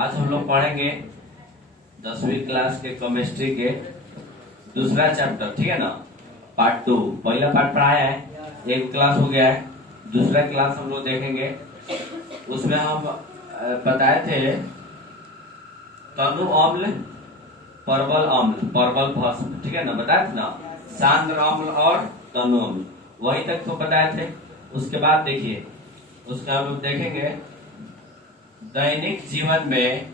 आज हम लोग पढ़ेंगे 10वीं क्लास के केमिस्ट्री के दूसरा चैप्टर, ठीक है ना। पार्ट 2। पहला पार्ट पढ़ाया है, एक क्लास हो गया है, दूसरा क्लास हम लोग देखेंगे। उसमें हम बताए थे तनु अम्ल, परवल अम्ल, परवल भस्म, ठीक है ना, बताए थे ना। सांद्र अम्ल और तनु अम्ल, वही तक तो बताए थे। उसके बाद देखिए, उसका हम लोग देखेंगे दैनिक जीवन में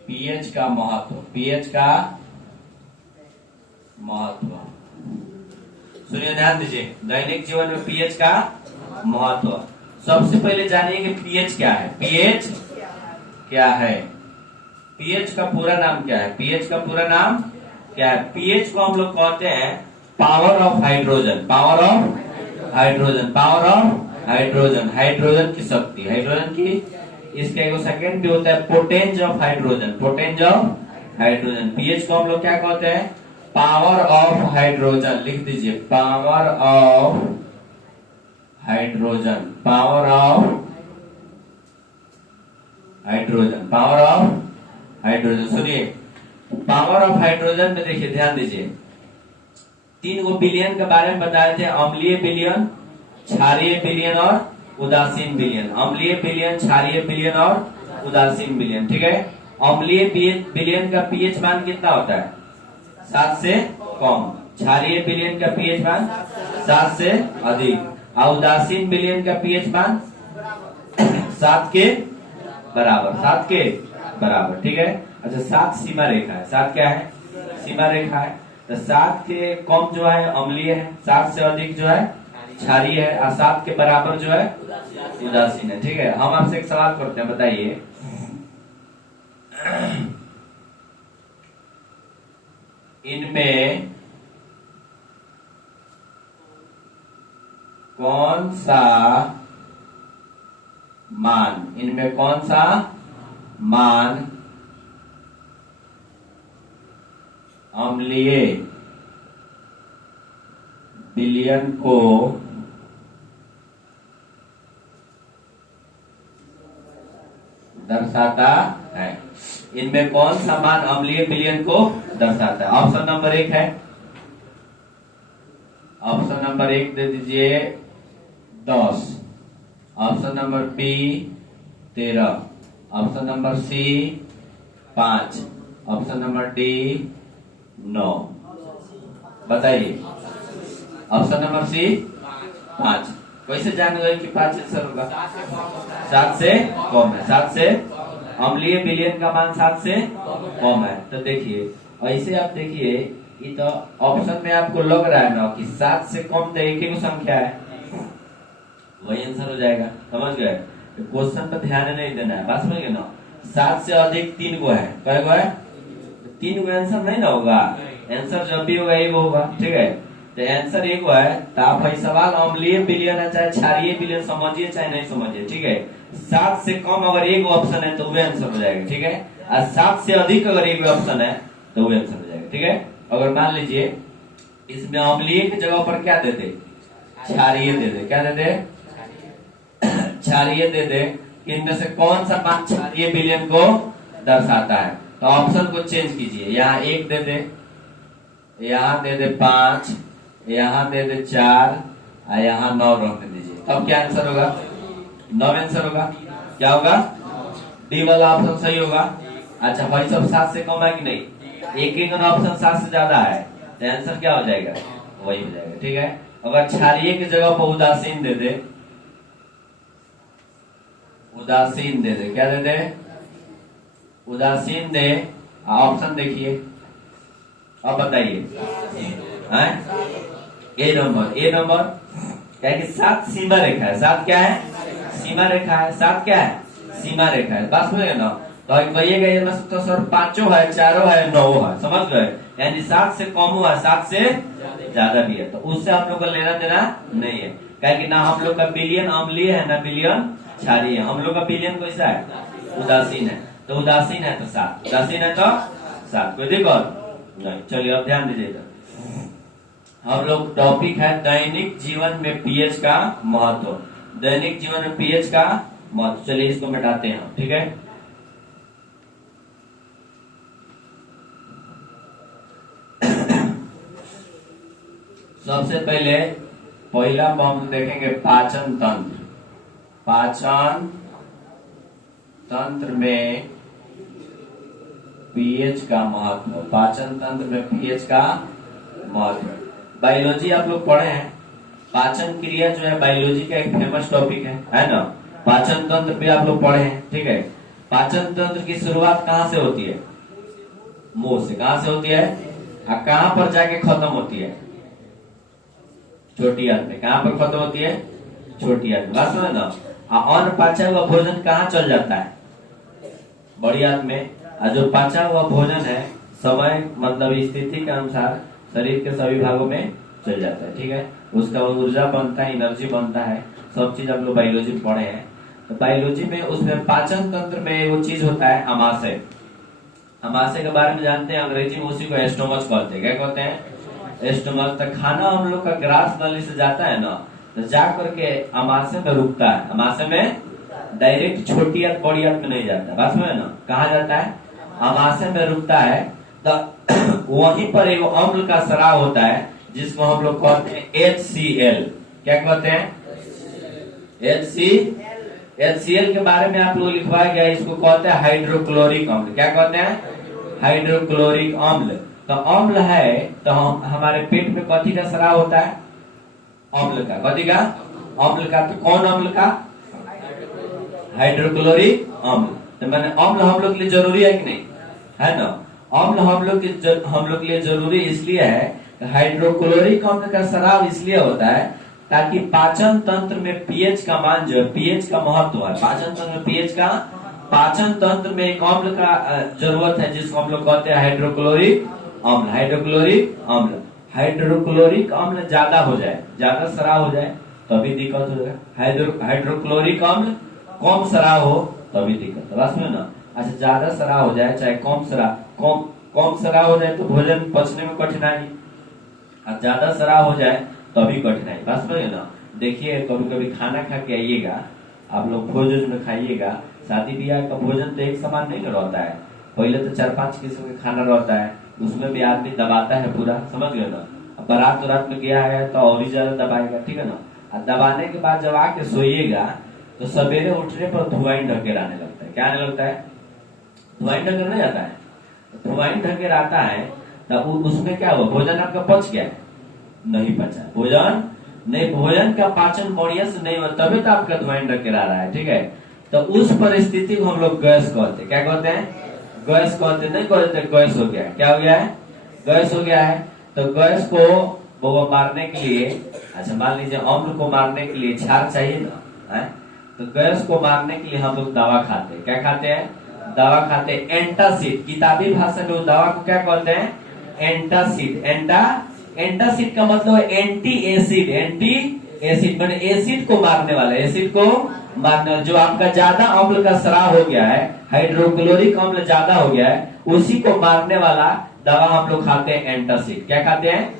पीएच का महत्व, पीएच का महत्व। सुनिए, ध्यान दीजिए, दैनिक जीवन में पीएच का महत्व। सबसे पहले जानिए कि पीएच क्या है। पीएच क्या है? पीएच का पूरा नाम क्या है? पीएच का पूरा नाम क्या है? पीएच को हम लोग कहते हैं power of hydrogen, power of hydrogen, power of hydrogen, hydrogen की शक्ति, हाइड्रोजन की। इसका एक सेकंड भी होता है potenz of hydrogen, potenz of hydrogen. PH को हम लोग क्या कहते हैं? Power of hydrogen. लिख दीजिए, power of hydrogen, power of hydrogen, power of hydrogen. सुनिए, पावर ऑफ हाइड्रोजन में देखिए, ध्यान दीजिए, 3 गो विलयन के बारे में बताए थे। अम्लीय विलयन, क्षारीय विलयन और उदासीन विलयन। अम्लीय विलयन, क्षारीय विलयन और उदासीन विलयन, ठीक है। अम्लीय विलयन का पीएच मान कितना होता है? 7 से कम। क्षारीय विलयन का पीएच मान 7 से अधिक। और उदासीन विलयन का पीएच मान 7 के बराबर, 7 के बराबर, ठीक है। अच्छा, 7 सीमा रेखा है। 7 क्या है? सीमा रेखा है। तो 7 के कम जो है अम्लीय है, 7 से अधिक जो है क्षारीय है, और 7 के बराबर जो है उदासीन है, ठीक है। हम आपसे एक सवाल करते हैं, बताइए, इनमें कौन सा मान अम्लीय विलयन को दर्शाता है? इनमें कौन सा मान अम्लीय विलयन को दर्शाता है? ऑप्शन नंबर 1 है, ऑप्शन नंबर 1 दे दीजिए 10, option number B 13, option number C 5, option number D 9। बताइए, ऑप्शन नंबर सी 5। कैसे जान गए कि 5 आंसर होगा? 7 से कम है, 7 से अम्लीय विलयन का मान 7 से कम है। तो देखिए, ऐसे आप देखिए, ये तो ऑप्शन में आपको लग रहा है ना कि 7 से कम तो एक ही संख्या है, वही आंसर हो जाएगा। समझ गए? क्वेश्चन पर ध्यान नहीं देना है, बात समझ गए ना। 7 से अधिक 3 गो है, कै गो है? 3 गो आंसर नहीं ना होगा। आंसर जब भी होगा एक होगा, ठीक है। तो आंसर एक है। तो आप भाई सवाल अम्लीय विलयन है चाहे क्षारीय विलयन, समझिए चाहे नहीं समझिए, ठीक है। 7 से कम अगर एक ऑप्शन है तो वो आंसर हो जाएगा, ठीक है। और 7 से अधिक अगर एक ऑप्शन है तो वो आंसर हो जाएगा, ठीक है। अगर मान लीजिए इसमें अम्लीय की जगह पर क्या देते? क्षारीय दे दे। क्या दे दे? क्षारीय दे दे। इनमें से कौन सा मान क्षारीय विलयन को दर्शाता है? तो ऑप्शन को चेंज कीजिए, यहाँ 1 दे दे, यहाँ दे दे 5, यहाँ दे दे 4, और यहाँ 9 रखने दीजिए। तब क्या आंसर होगा? 9 आंसर होगा। क्या होगा? डी वाला ऑप्शन सही होगा। अच्छा भाई, सब 7 से कम है कि नहीं? एक ऑप्शन 7 से ज्यादा है, तो आंसर क्या हो जाएगा? वही हो जाएगा, ठीक है। अगर क्षारीय की जगह पर उदासीन दे दे, उदासीन दे दे, क्या दे दे? उदासीन दे। ऑप्शन देखिए, अब बताइए, ए नंबर क्या कि 7 सीमा रेखा है। 7 क्या है? सीमा रेखा है। 7 क्या है? सीमा रेखा है। बात समझ गए ना। तो कहिएगा ये तो सर 5 है, 4 है, 9 है, समझ गए? यानी 7 से कम हुआ, 7 से ज्यादा भी है, तो उससे हम लोग का लेना देना नहीं है। क्या कि ना हम लोग का विलयन अम्लीय है, ना विलयन क्षारीय है। हम लोग का विलयन कैसा है? उदासीन है। तो उदासीन है तो 7, उदासीन है तो 7। कोई दिक्कत? नहीं। चलिए अब ध्यान दीजिएगा, हम लोग टॉपिक है दैनिक जीवन में पीएच का महत्व। दैनिक जीवन में पीएच का महत्व, चलिए इसको मिटाते हैं, ठीक है। सबसे पहले पहला हम देखेंगे पाचन तंत्र। पाचन तंत्र में पीएच का महत्व। पाचन तंत्र में पीएच का महत्व। बायोलॉजी आप लोग पढ़े हैं, पाचन क्रिया जो है बायोलॉजी का एक फेमस टॉपिक है ना। पाचन तंत्र भी आप लोग पढ़े हैं, ठीक है। पाचन तंत्र की शुरुआत कहाँ से होती है? मुंह से। कहाँ से होती है और कहाँ पर जाके खत्म होती है? छोटी आंत में। कहाँ पर खत्म होती है? छोटी आंत में। बात समझ ना। अन्न पाचा हुआ भोजन कहाँ चल जाता है? बड़ी आंत में। और जो पाचा हुआ भोजन है समय मतलब स्थिति के अनुसार शरीर के सभी भागों में चल जाता है, ठीक है। उसका ऊर्जा बनता है, एनर्जी बनता है, सब चीज हम लोग बायोलॉजी में पढ़े हैं। तो बायोलॉजी में उसमें पाचन तंत्र में वो चीज होता है अमाशय। अमाशय के बारे में जानते हैं, अंग्रेजी में उसी को एस्टोमच कहते हैं। क्या कहते हैं? एस्टोमच। तो खाना हम लोग का ग्रास नली से जाता है ना, तो जा करके अमाशय में रुकता है। अमाशय में डायरेक्ट छोटी आंत बड़ी आंत में नहीं जाता, बात में ना। कहा जाता है? अमाशय में रुकता है। तो वहीं पर एक अम्ल का स्राव होता है जिसको हम लोग कहते हैं HCl। क्या कहते हैं? HCl के बारे में आप लोग लिखवाया गया, इसको कहते हैं हाइड्रोक्लोरिक अम्ल। क्या कहते हैं? हाइड्रोक्लोरिक अम्ल। तो अम्ल है तो हमारे पेट में कथी का स्राव होता है? अम्ल का। कथी का? अम्ल का। तो कौन अम्ल का? हाइड्रोक्लोरिक अम्ल। तो मैंने अम्ल हम लोग के लिए जरूरी है कि नहीं? है ना। अम्ल हम लोग के लिए जरूरी इसलिए है, हाइड्रोक्लोरिक अम्ल का स्राव इसलिए होता है ताकि पाचन तंत्र में पीएच का मान जो है, पीएच का महत्व है। पाचन तंत्र में पीएच का, पाचन तंत्र में एक अम्ल का जरूरत है जिसको हम लोग कहते हैं हाइड्रोक्लोरिक अम्ल। हाइड्रोक्लोरिक अम्ल। हाइड्रोक्लोरिक अम्ल ज्यादा हो जाए, ज्यादा स्राव हो जाए तभी दिक्कत हो जाएगा। हाइड्रोक्लोरिक अम्ल कम स्राव हो तभी दिक्कत है, बस में ना। अच्छा, ज्यादा स्राव हो जाए चाहे कम स्राव हो जाए तो भोजन पचने में कठिनाई, और ज्यादा स्राव हो जाए तभी कठिनाई, बस में ना। देखिए कभी कभी खाना खा के आइएगा, आप लोग भोजन में खाइएगा, शादी ब्याह का भोजन तो एक समान नहीं रहता है। पहले तो 4-5 किस्म का खाना रहता है, उसमें भी आदमी दबाता है पूरा, समझ गए ना। बारात में गया है तो और ही ज्यादा दबाएगा, ठीक है ना। और दबाने के बाद जब आके सोइएगा तो सवेरे उठने पर धुआं ढकेर आने लगता है। क्या आने लगता है? धुआं ढकेर नहीं आता है। धुआं ढकेर आता है तो उसमें क्या हुआ? भोजन आपका पच गया? नहीं पचा भोजन, नहीं, भोजन का पाचन बढ़िया से नहीं हुआ तभी तो आपका धुआं ढकेर आ रहा है, ठीक है। तो उस परिस्थिति को हम लोग गैस कहते हैं। क्या कहते हैं? गैस कहते नहीं कहते, गैस हो गया है। क्या हो गया है? गैस हो गया है। तो गैस को वो मारने के लिए, अच्छा मान लीजिए अम्ल को मारने के लिए क्षार चाहिए ना, है? तो गैस को मारने के लिए हम लोग दवा खाते हैं। क्या खाते हैं? दवा खाते हैं, एंटासिड। किताबी भाषा में उस दवा को क्या कहते हैं? एंटासिड। एंटासिड का मतलब है एंटी एसिड। एंटी एसिड मैंने एसिड को मारने वाला, एसिड को मारने वाला। जो आपका ज्यादा अम्ल का स्राव हो गया है, हाइड्रोक्लोरिक अम्ल ज्यादा हो गया है, उसी को मारने वाला दवा हम लोग खाते हैं एंटासिड। क्या खाते हैं?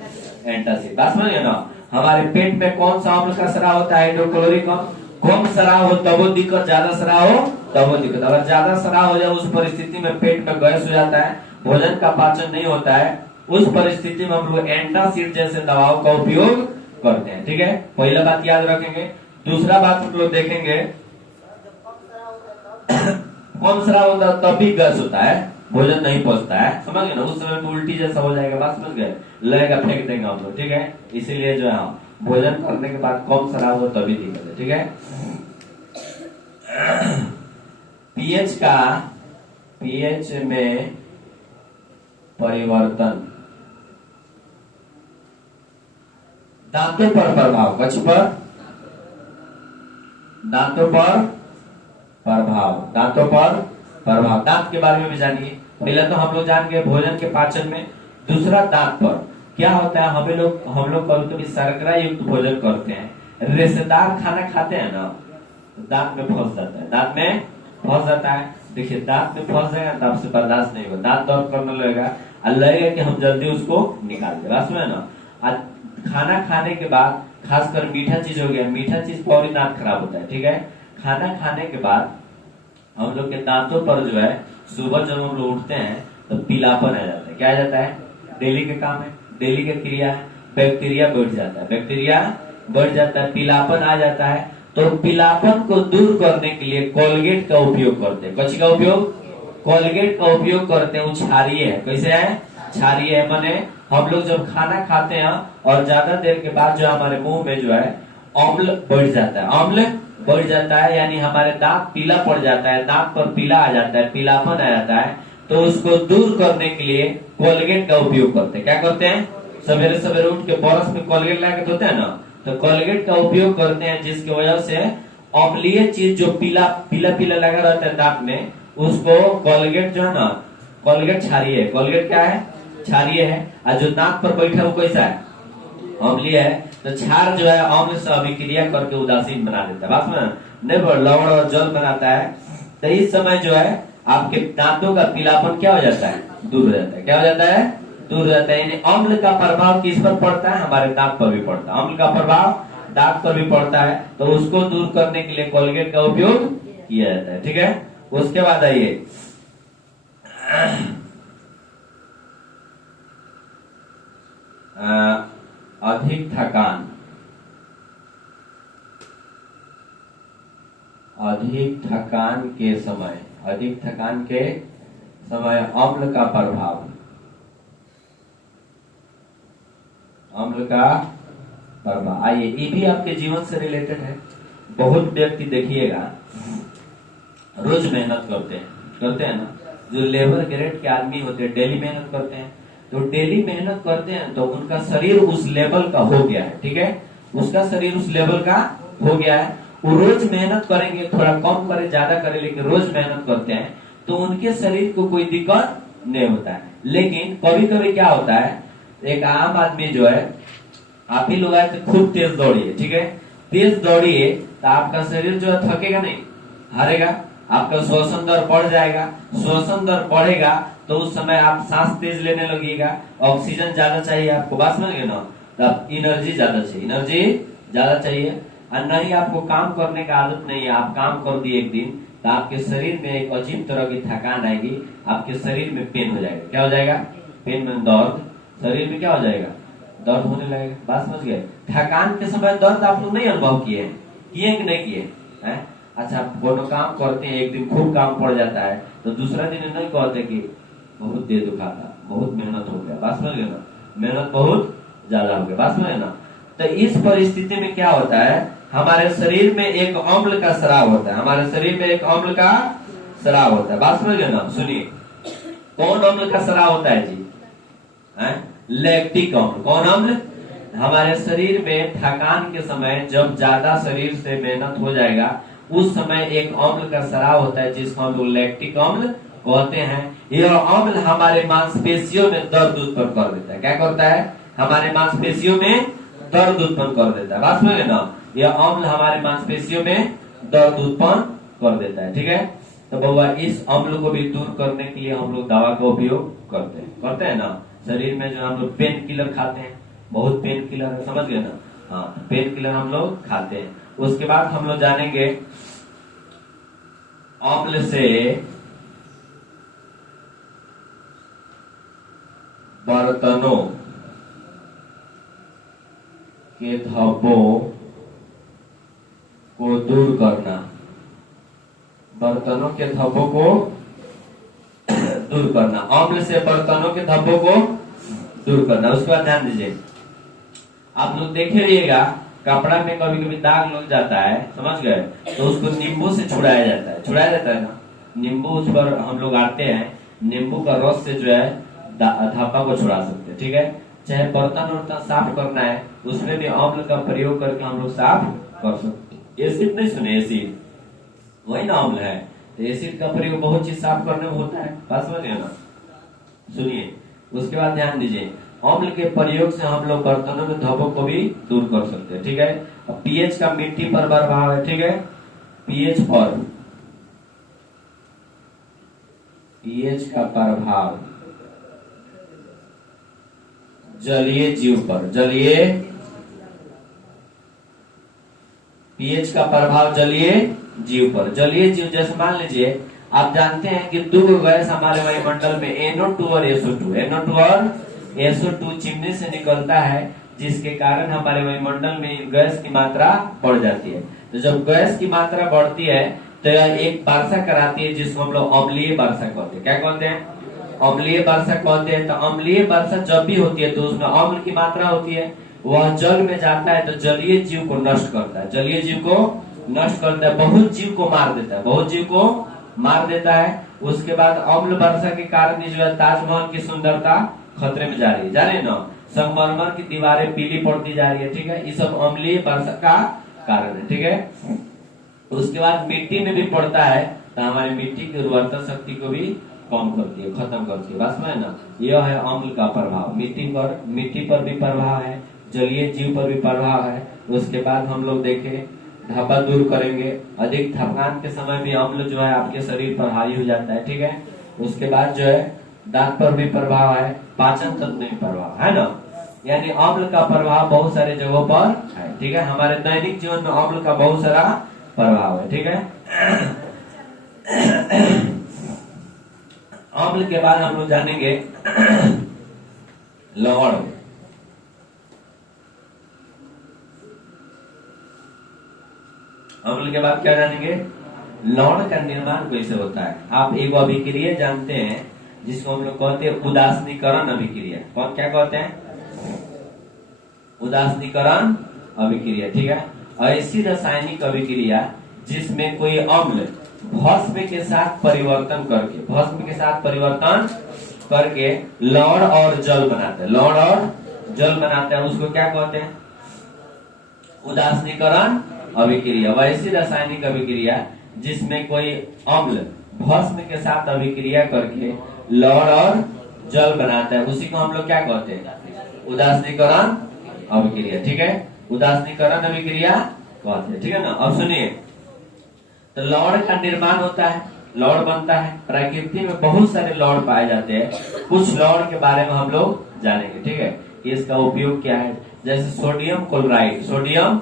एंटासिड। बात समझिए ना। हमारे पेट में कौन सा अम्ल का स्राव होता है? हाइड्रोक्लोरिक अम्ल। कम स्राव हो तब वो दिक्कत, ज्यादा स्राव हो तब वो दिक्कत। अगर ज्यादा स्राव हो जाए उस परिस्थिति में पेट में गैस हो जाता है, भोजन का पाचन नहीं होता है। उस परिस्थिति में हम लोग एंटासिड जैसे दवाओं का उपयोग करते हैं, ठीक है। पहला बात याद रखेंगे। दूसरा बात हम लोग देखेंगे, कम स्राव होता है तभी गैस होता है, भोजन नहीं पचता है, समझ गए ना। उस समय में उल्टी जैसा हो जाएगा, बात समझ गए, लगेगा फेंक देंगे हम लोग, ठीक है। इसीलिए जो है भोजन करने के बाद कम स्राव हो तभी दिक्कत है, ठीक है। पीएच में परिवर्तन, दांतों पर प्रभाव, कच्छ पर, दांतों पर प्रभाव, दांतों पर प्रभाव। दांत के बारे में भी जानिए। पहले तो हम लोग जान गए भोजन के पाचन में, दूसरा दांत पर क्या होता है। हम लोग कभी कभी शर्करा युक्त भोजन करते हैं, रेशेदार खाना खाते हैं ना, तो दांत में फंस जाता है, दांत में फंस जाता है। देखिए दांत में फंस जाएगा तो आपसे बर्दाश्त नहीं होगा, दांत दर्द करने लगेगा और लगेगा कि हम जल्दी उसको निकाल दे। बात समझे ना। आज खाना खाने के बाद खासकर मीठा चीज हो गया, मीठा चीज पर ही दांत खराब होता है, ठीक है। खाना खाने के बाद हम लोग के दांतों पर जो है सुबह जब हम लोग उठते हैं तो पीलापन आ जाता है। क्या आ जाता है? डेली के काम है, डेली का क्रिया है, बैक्टीरिया बढ़ जाता है, बैक्टीरिया बढ़ जाता है, पीलापन आ जाता है। तो पीलापन को दूर करने के लिए कोलगेट का उपयोग करते हैं। कौन का उपयोग? कोलगेट का उपयोग करते हैं। वो क्षारीय है। कैसे है? क्षारीय है। माने हम लोग जब खाना खाते हैं और ज्यादा देर के बाद जो हमारे मुंह में जो है अम्ल बढ़ जाता है, अम्ल बढ़ जाता है, यानी हमारे दांत पीला पड़ जाता है, दांत पर पीला आ जाता है, पीलापन आ जाता है, तो उसको दूर करने के लिए कोलगेट का उपयोग करते हैं। क्या करते हैं? सवेरे सवेरे उठ के ब्रश में कोलगेट लगा के धोते हैं ना, तो कोलगेट का उपयोग करते हैं, जिसकी वजह से अम्लीय चीज जो पीला पीला पीला लगा रहता है दांत में, उसको कोलगेट जो है ना, कोलगेट क्षारीय है। कोलगेट क्या है? क्षारीय है। और जो दांत पर बैठा वो कैसा है? अम्लीय है। तो क्षार जो है अम्ल से अभिक्रिया करके उदासीन बना देता है। बात में नहीं, लवण और जल बनाता है। तो इस समय जो है आपके दांतों का पीलापन क्या हो जाता है? दूर हो जाता है। क्या हो जाता है? दूर हो जाता है। यानी अम्ल का प्रभाव किस पर पड़ता है? हमारे दांत पर भी पड़ता है। अम्ल का प्रभाव दांत पर भी पड़ता है, तो उसको दूर करने के लिए कोलगेट का उपयोग किया जाता है, ठीक है। उसके बाद आइए अधिक थकान। अधिक थकान के समय, अधिक थकान के समय अम्ल का प्रभाव, अम्ल का प्रभाव। आइए ये भी आपके जीवन से रिलेटेड है। बहुत व्यक्ति देखिएगा रोज मेहनत करते हैं ना, जो लेबर ग्रेड के आदमी होते हैं डेली मेहनत करते हैं, तो डेली मेहनत करते हैं तो उनका शरीर उस लेवल का हो गया है, ठीक है। उसका शरीर उस लेवल का हो गया है। वो रोज मेहनत करेंगे, थोड़ा कम करे ज्यादा करे, लेकिन रोज मेहनत करते हैं तो उनके शरीर को कोई दिक्कत नहीं होता है। लेकिन कभी कभी क्या होता है, एक आम आदमी जो है, आप ही लोग आए तो खूब तेज दौड़िए, ठीक है, तेज दौड़िए तो आपका शरीर जो है थकेगा नहीं, हारेगा। आपका श्वसन दर बढ़ जाएगा, श्वसन दर बढ़ेगा तो उस समय आप सांस तेज लेने लगेगा, ऑक्सीजन ज्यादा चाहिए आपको। बात समझ गए ना। तब एनर्जी ज्यादा चाहिए, एनर्जी ज्यादा चाहिए। और नहीं आपको काम करने का आदत नहीं है, आप काम कर दिए एक दिन तो आपके शरीर में एक अजीब तरह की थकान आएगी, आपके शरीर में पेन हो जाएगा। क्या हो जाएगा? पेन में दर्द, शरीर में क्या हो जाएगा? दर्द होने लगेगा। बात समझ गए। थकान के समय दर्द आप लोग नहीं अनुभव किए हैं? किए कि नहीं किए हैं? अच्छा, कोनो काम करते हैं, एक दिन खूब काम पड़ जाता है तो दूसरा दिन नहीं कहते कि बहुत देर दुखाता, बहुत मेहनत हो गया। बात समझ गए ना, मेहनत बहुत ज्यादा हो गया। बात समझ ना। तो इस परिस्थिति में क्या होता है, हमारे शरीर में एक अम्ल का स्राव होता है, हमारे शरीर में एक अम्ल का स्राव होता है। बात समझ गए ना। सुनिए, कौन अम्ल का स्राव होता है जी? लैक्टिक अम्ल। कौन अम्ल? हमारे शरीर में थकान के समय जब ज्यादा शरीर से मेहनत हो जाएगा उस समय एक अम्ल का स्राव होता है, जिसको हम लोग लैक्टिक अम्ल कहते हैं। यह अम्ल हमारे मांसपेशियों में दर्द उत्पन्न कर देता है। क्या करता है? हमारे मांसपेशियों में दर्द उत्पन्न कर देता है। बात समझे ना। यह अम्ल हमारे मांसपेशियों में दर्द उत्पन्न कर देता है, ठीक है। तो बउआ इस अम्ल को भी दूर करने के लिए हम लोग दवा का उपयोग करते हैं ना। शरीर में जो हम लोग पेन किलर खाते हैं, बहुत पेन किलर है, समझ गए ना। हाँ, पेन किलर हम लोग खाते हैं। उसके बाद हम लोग जानेंगे अम्ल से बर्तनों के धब्बों को दूर करना, बर्तनों के धब्बों को दूर करना, अम्ल से बर्तनों के धब्बों को दूर करना। उसके बाद ध्यान दीजिए, आप लोग देखे रहिएगा कपड़ा में कभी कभी दाग लग जाता है, समझ गए, तो उसको नींबू से छुड़ाया जाता है ना। नींबू उस पर हम लोग आते हैं, नींबू का रस से जो है धब्बा को छुड़ा सकते हैं, ठीक है। चाहे बर्तन वर्तन साफ करना है उसमें भी अम्ल का प्रयोग करके हम लोग साफ कर सकते हैं। एसिड नहीं सुने, एसिड वही ना अम्ल है, तो एसिड का प्रयोग बहुत चीज साफ करने में होता है। बात समझ गए ना। सुनिए, उसके बाद ध्यान दीजिए, अम्ल के प्रयोग से हम लोग बर्तनों में धब्बों को भी दूर कर सकते हैं, ठीक है। अब पीएच का मिट्टी पर प्रभाव है, ठीक है। पीएच पर पीएच का प्रभाव जलीय जीव पर, पीएच का प्रभाव जलीय जीव पर। जलीय जीव जैसे मान लीजिए आप जानते हैं कि दो गैस हमारे वायुमंडल में NO2 और SO2, NO2 और SO2 चिमनी से निकलता है, जिसके कारण हमारे वायुमंडल में गैस की मात्रा बढ़ जाती है। तो जब गैस की मात्रा बढ़ती है तो यह एक वर्षा कराती है, जिसको हम लोग अम्लीय वर्षा कहते हैं। क्या कहते हैं? अम्लीय वर्षा कहते हैं। तो अम्लीय वर्षा जब भी होती है तो उसमें अम्ल की मात्रा होती है, वह जल में जाता है तो जलीय जीव को नष्ट करता है, जलीय जीव को नष्ट करता है, बहुत जीव को मार देता है, बहुत जीव को मार देता है। उसके बाद अम्ल वर्षा के कारण जो है ताजमहल की सुंदरता खतरे में जा रही है, जा रही है ना। संगमरमर की दीवारें पीली पड़ती जा रही है, ठीक है। ये सब अम्लीय वर्षा का कारण है, ठीक है। उसके बाद मिट्टी में भी पड़ता है तो हमारी मिट्टी की उर्वरता शक्ति को भी कम करती है, खत्म करती है। बस में ना, यह है अम्ल का प्रभाव। मिट्टी पर भी प्रभाव है, जलीय जीव पर भी प्रभाव है। उसके बाद हम लोग देखें ढापा दूर करेंगे। अधिक थकान के समय भी अम्ल जो है आपके शरीर पर हावी हो जाता है, ठीक है। उसके बाद जो है दांत पर भी प्रभाव है, पाचन तंत्र में भी प्रभाव है ना। यानी अम्ल का प्रभाव बहुत सारे जगहों पर है, ठीक है। हमारे दैनिक जीवन में अम्ल का बहुत सारा प्रभाव है, ठीक है। अम्ल के बाद हम लोग जानेंगे लवण। अम्ल के बाद क्या जानेंगे? लवण का निर्माण कैसे होता है। आप एक अभिक्रिया जानते हैं जिसको हम लोग कहते हैं उदासीनीकरण अभिक्रिया। कौन क्या कहते हैं? उदासीनीकरण अभिक्रिया, ठीक है। ऐसी रासायनिक अभिक्रिया जिसमें कोई अम्ल भस्म के साथ परिवर्तन करके लवण और जल बनाते हैं, लवण और जल बनाते हैं, उसको क्या कहते हैं? उदासीनीकरण अभिक्रिया। वैसी रासायनिक अभिक्रिया जिसमें कोई अम्ल भस्म के साथ अभिक्रिया करके लवण और जल बनाता है, उसी को हम लोग क्या कहते हैं? उदासीनीकरण अभिक्रिया, ठीक है। उदासीनीकरण अभिक्रिया कहते हैं, ठीक है ना। अब सुनिए, तो लवण का निर्माण होता है, लवण बनता है। प्रकृति में बहुत सारे लवण पाए जाते हैं, कुछ लवण के बारे में हम लोग जानेंगे, ठीक है। इसका उपयोग क्या है? जैसे सोडियम क्लोराइड, सोडियम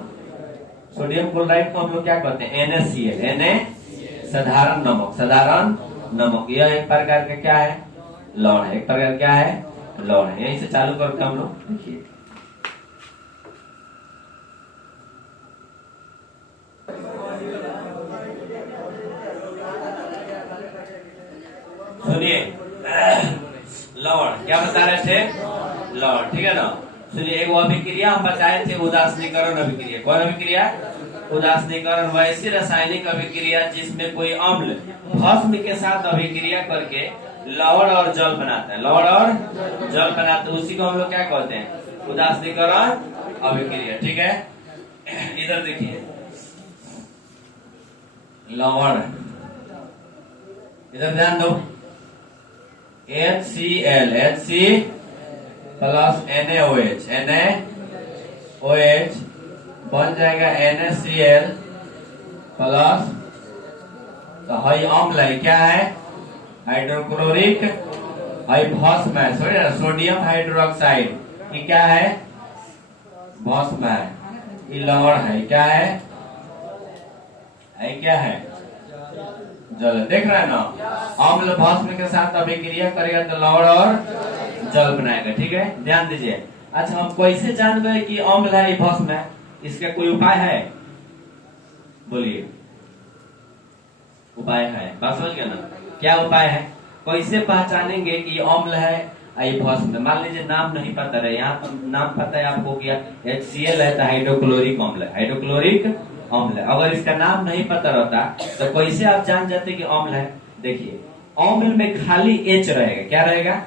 क्लोराइड को हम लोग क्या कहते हैं? NaCl, साधारण नमक। यह एक प्रकार का क्या है? लवण है। एक प्रकार क्या है? लवण है। यहीं से चालू करते हैं हम लोग, देखिए। सुनिए, लवण क्या बता रहे थे? लवण, ठीक है ना। सुनिए, एक अभिक्रिया हम बताए थे उदासीनीकरण अभिक्रिया। कौन अभिक्रिया? उदासीनीकरण। वैसी रासायनिक अभिक्रिया जिसमें कोई अम्ल भस्म के साथ अभिक्रिया करके लवण और जल बनाता है, लवण और जल बनाते हैं, उसी को हम लोग क्या कहते हैं? उदासीनीकरण अभिक्रिया, ठीक है। इधर देखिए, लवण, इधर ध्यान दो। HCl प्लस NaOH बन जाएगा NaCl प्लस, तो हाई अम्ल है, क्या है? हाइड्रोक्लोरिक, हाई भस्म है, सोडियम हाइड्रोक्साइड, ये क्या है? भस्म है। ये लवण है, क्या है? क्या है? जल। देख रहे हैं ना, अम्ल भस्म के साथ अभिक्रिया करेगा तो लवण और जल बनाएगा, ठीक है। ध्यान दीजिए। अच्छा, हम कैसे जान गए कि अम्ल है, भस्म है? इसका कोई उपाय है? बोलिए, उपाय है? बात समझ गए ना? क्या उपाय है? कैसे पहचानेंगे कि अम्ल है ये भस्म है? मान लीजिए नाम नहीं पता रहे, यहाँ पर नाम पता है आपको, क्या HCl है तो हाइड्रोक्लोरिक अम्ल है, हाइड्रोक्लोरिक अम्ल है। अगर इसका नाम नहीं पता रहता तो कैसे आप जान जाते कि अम्ल है? देखिए, अम्ल में खाली H रहेगा, क्या रहेगा?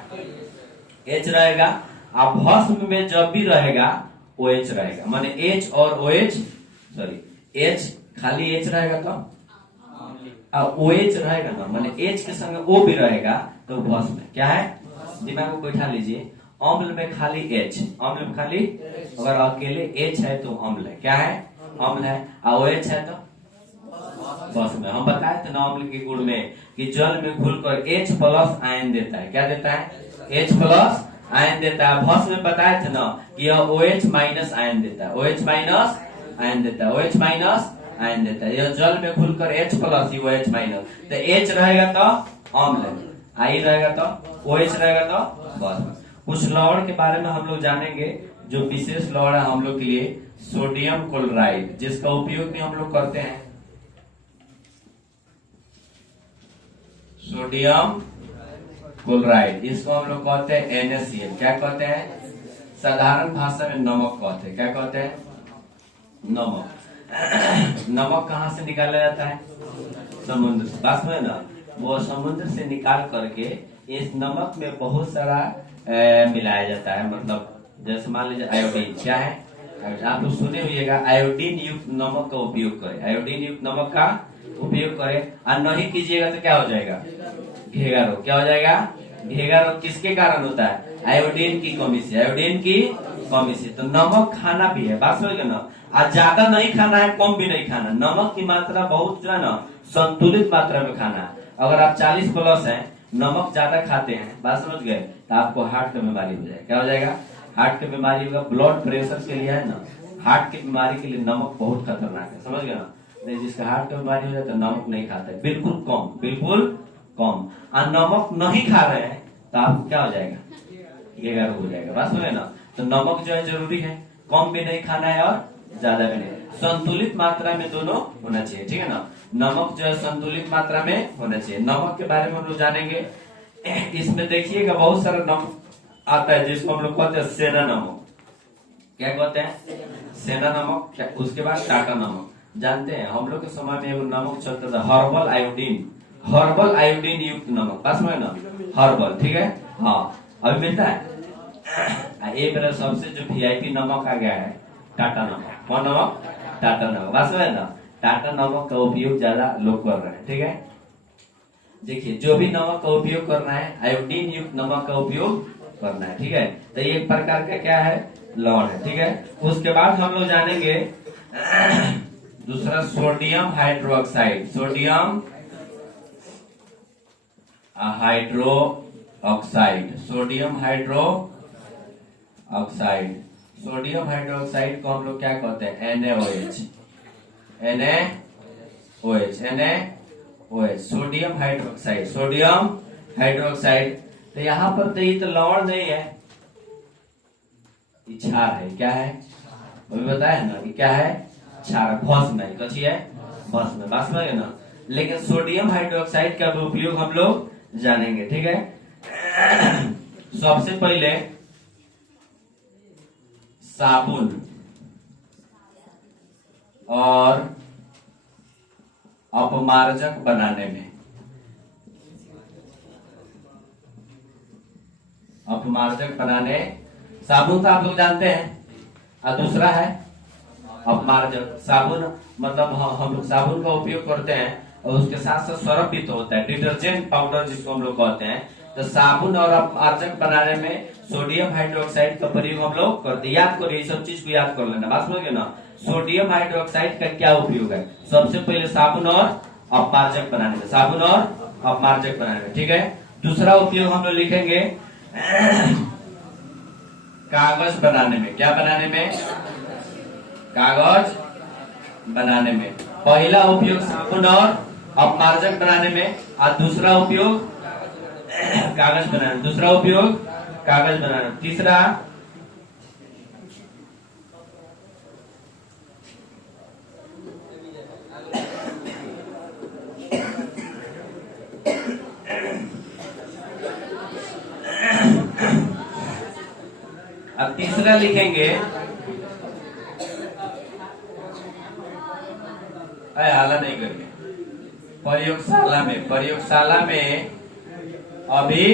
H रहेगा। अब भस्म में जब भी रहेगा OH रहेगा, माने H और OH, H खाली H रहेगा तो OH रहेगा ना, माने H के संग O भी रहेगा तो भस्म है, क्या है? दिमाग को बैठा लीजिए। अम्ल में खाली H, अम्ल में खाली, अगर अकेले H है तो अम्ल है, क्या है? अम्ल है। और OH है तो भस्म है। हम बताए थे ना अम्ल के गुण में कि जल में घुलकर H प्लस आयन देता है। क्या देता है? H प्लस आयन देता है। भस्म में बताए थे ना कि यह OH माइनस आयन देता है, OH माइनस आयन देता है, OH माइनस आयन देता है। यह जल में घुलकर H प्लस OH माइनस, तो H रहेगा तो अम्ल, I रहेगा तो OH रहेगा तो भस्म। कुछ लवण के बारे में हम लोग जानेंगे जो विशेष लवण है हम लोग के लिए, सोडियम क्लोराइड, जिसका उपयोग भी हम लोग करते हैं। सोडियम क्लोराइड, इसको हम लोग कहते हैं NaCl। क्या कहते हैं? साधारण भाषा में नमक कहते हैं। क्या कहते हैं? नमक। नमक कहाँ से निकाला जाता है? समुद्र से। बात में ना, वो समुद्र से निकाल करके इस नमक में बहुत सारा मिलाया जाता है। मतलब जैसे मान लीजिए आयोडीन। क्या है? आप लोग सुने हुएगा, आयोडीन युक्त नमक का उपयोग करें, आयोडीन युक्त नमक का उपयोग करें। और नहीं कीजिएगा तो क्या हो जाएगा? घेगा रोग। क्या हो जाएगा? घेगा रोग। किसके कारण होता है? आयोडीन की कमी से, आयोडीन की कमी से। तो नमक खाना भी है, बात समझ गए ना। आज ज्यादा नहीं खाना है, कम भी नहीं खाना। नमक की मात्रा बहुत जो है ना, संतुलित मात्रा में खाना है। अगर आप 40 प्लस हैं, नमक ज्यादा खाते हैं, बात समझ गए, तो आपको हार्ट की बीमारी हो जाएगा। क्या हो जाएगा? हार्ट की बीमारी होगा। ब्लड प्रेशर के लिए है ना, हार्ट की बीमारी के लिए नमक बहुत खतरनाक है, समझ गए ना। नहीं, जिसका हार्ट की बीमारी हो जाए तो नमक नहीं खाता है, बिल्कुल कम, बिल्कुल कम। और नमक नहीं खा रहे हैं तो आपको क्या हो जाएगा? घेगा रोग हो जाएगा, बात समझे ना। तो नमक जो है जरूरी है, कम भी नहीं खाना है और ज्यादा भी नहीं, संतुलित मात्रा में दोनों होना चाहिए, ठीक है ना। नमक जो है संतुलित मात्रा में होना चाहिए। नमक के बारे में हम लोग जानेंगे। इसमें देखिएगा बहुत सारा नमक आता है जिसको हम लोग कहते हैं सेना नमक। क्या कहते हैं? सेना नमक। उसके बाद टाटा नमक। जानते हैं हम लोग के समय में एगो नमक चलता था, हर्बल आयोडीन, हर्बल आयोडीन युक्त नमक, पास में ना, हर्बल, ठीक है। हाँ, अभी मिलता है। ये मेरा सबसे जो VIP नमक आ गया है, टाटा नमक। कौन नमक? टाटा नमक, बात में ना। टाटा नमक का उपयोग ज्यादा लोग कर रहे हैं, ठीक है। देखिए, जो भी नमक का उपयोग करना है, आयोडीन युक्त नमक का उपयोग करना है, ठीक है। तो ये एक प्रकार का क्या है? लवण है, ठीक है। उसके बाद हम लोग जानेंगे दूसरा, sodium hydroxide. Sodium hydro oxide, sodium hydro oxide. Sodium hydroxide को हम लोग क्या कहते हैं? NaOH, NaOH, NaOH, sodium hydroxide, sodium hydroxide. तो यहाँ पर तो ये तो लवण नहीं है, ये क्षार है। क्या है? अभी बताया ना कि क्या है? क्षार, भस्म है। कथी है? भस्म, बात समझ गए ना। लेकिन सोडियम हाइड्रोक्साइड का भी उपयोग हम लोग जानेंगे, ठीक है। सबसे पहले साबुन और अपमार्जक बनाने में, अपमार्जक बनाने, साबुन तो आप लोग जानते हैं, और दूसरा है अपमार्जक। साबुन मतलब हम लोग साबुन का उपयोग करते हैं और उसके साथ साथ सरफ भी तो होता है, डिटर्जेंट पाउडर जिसको हम लोग कहते हैं। तो साबुन और अपमार्जक बनाने में सोडियम हाइड्रोक्साइड का प्रयोग हम लोग करते हैं। याद करिए, सब चीज को याद कर लेना, बात समझ गए ना। सोडियम हाइड्रोक्साइड का क्या उपयोग है? सबसे पहले साबुन और अपमार्जक बनाने में, साबुन और अपमार्जक बनाने में, ठीक है। दूसरा उपयोग हम लोग लिखेंगे कागज बनाने में। क्या बनाने में? कागज बनाने में। पहला उपयोग साबुन और अपमार्जक बनाने में, और दूसरा उपयोग कागज बनाने, दूसरा उपयोग कागज बनाने। तीसरा अब तीसरा लिखेंगे, हाला नहीं करिए, प्रयोगशाला में। प्रयोगशाला में अभी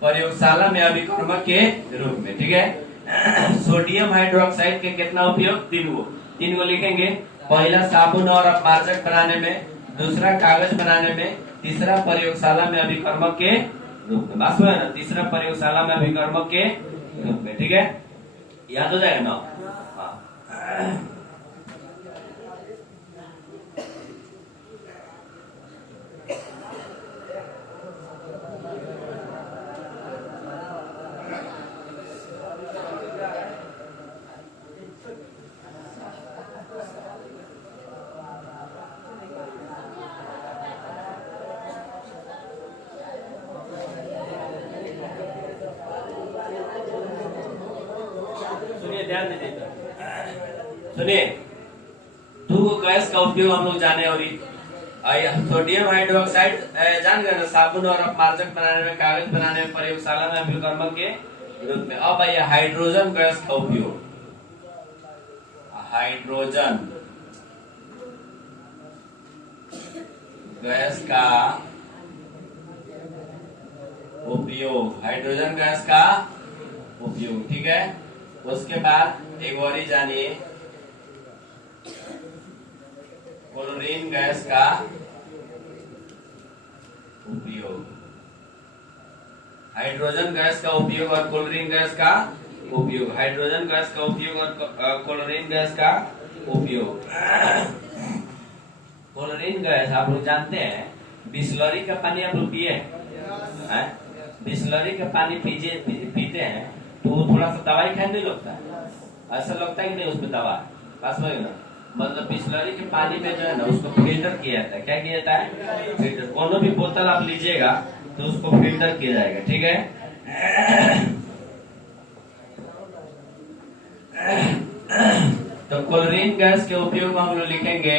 प्रयोगशाला में अभिकर्मक के रूप में, ठीक है। सोडियम हाइड्रोक्साइड के कितना उपयोग? तीन गो लिखेंगे। पहला साबुन और अपमार्जक बनाने में, दूसरा कागज बनाने में, तीसरा प्रयोगशाला में अभिकर्मक के रूप में। बात है ना, तीसरा प्रयोगशाला में अभिकर्मक के रूप में, ठीक है। याद हो जाएगा ना। हाँ। सुनिए, ध्यान दीजिए, सुनिए। टू गैस का उपयोग हम लोग जाने, और सोडियम हाइड्रोक्साइड जान गए ना, साबुन और अपमार्जक बनाने में, कागज बनाने में, प्रयोगशाला में अभिकर्मक के रूप में। अब आइए हाइड्रोजन गैस का उपयोग। हाइड्रोजन गैस का उपयोग, हाइड्रोजन गैस का उपयोग, ठीक है। उसके बाद एक और ही जानिए, क्लोरीन गैस का उपयोग। हाइड्रोजन गैस का उपयोग और क्लोरीन गैस का उपयोग, हाइड्रोजन गैस का उपयोग और क्लोरीन गैस का उपयोग। क्लोरीन गैस आप लोग जानते हैं, बिस्लरी का पानी आप लोग पिए हैं? बिस्लरी का पानी पीते हैं तो वो थोड़ा सा दवाई खाने नहीं लगता है, ऐसा लगता है कि नहीं उसमें दवा पास हो ना। मतलब बिस्लरी के पानी में जो है ना, उसको फिल्टर किया जाता है। क्या किया जाता है? फिल्टर। कोनो भी बोतल आप लीजिएगा तो उसको फिल्टर किया जाएगा, ठीक है। तो क्लोरीन गैस के उपयोग में हम लोग लिखेंगे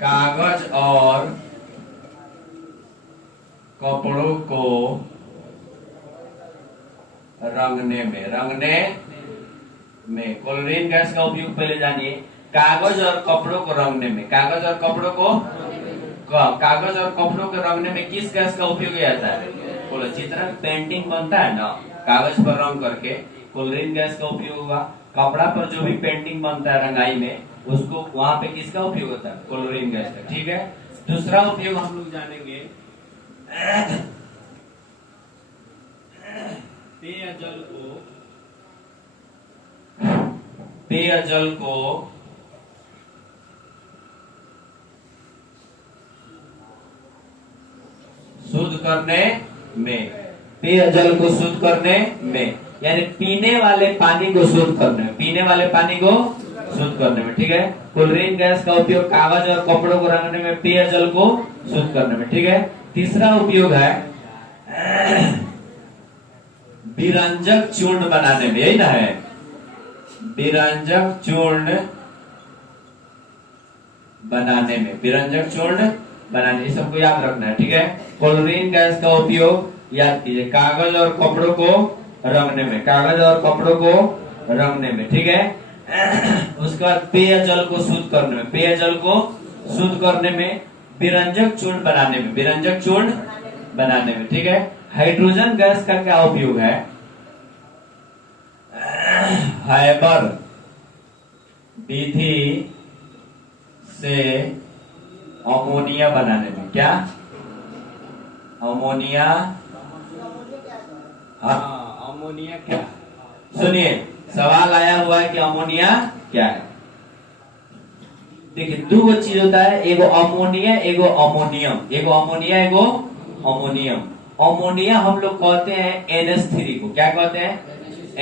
कागज और कपड़ों को रंगने में। क्लोरीन गैस का उपयोग पहले जानिए, कागज और कपड़ों को रंगने में। कागज और कपड़ों को रंगने में किस गैस का उपयोग किया जाता है? बोलो, चित्र पेंटिंग बनता है ना, कागज पर रंग करके, क्लोरीन गैस का उपयोग हुआ। कपड़ा पर जो भी पेंटिंग बनता है रंगाई में, उसको वहां पे किसका उपयोग होता है? क्लोरीन गैस का, ठीक है। दूसरा उपयोग हम लोग जानेंगे, पेयजल को शुद्ध करने में। पेयजल को शुद्ध करने में यानी पीने वाले पानी को शुद्ध करने में, पीने वाले पानी को शुद्ध करने में, ठीक है। क्लोरीन गैस का उपयोग कागज और कपड़ों को रंगने में, पेयजल को शुद्ध करने में, ठीक है। तीसरा उपयोग है विरंजक चूर्ण बनाने में, यही ना है, विरंजक चूर्ण बनाने में, विरंजक चूर्ण बनाने, सबको याद रखना है, ठीक है। क्लोरीन गैस का उपयोग याद कीजिए, कागज और कपड़ों को रंगने में, कागज और कपड़ों को रंगने में, ठीक है। उसके बाद पेयजल को शुद्ध करने में, पेयजल को शुद्ध करने में, विरंजक चूर्ण बनाने में, विरंजक चूर्ण बनाने में, ठीक है। हाइड्रोजन गैस का क्या उपयोग है? हाइबर विधि से अमोनिया बनाने में। क्या? अमोनिया। हाँ, अमोनिया क्या? सुनिए, सवाल आया हुआ है कि अमोनिया क्या है। देखिए, दो चीज होता है, एगो अमोनिया, एगो अमोनियम, एगो अमोनिया, एगो अमोनियम। अमोनिया हम लोग कहते हैं NH3 को। क्या कहते हैं?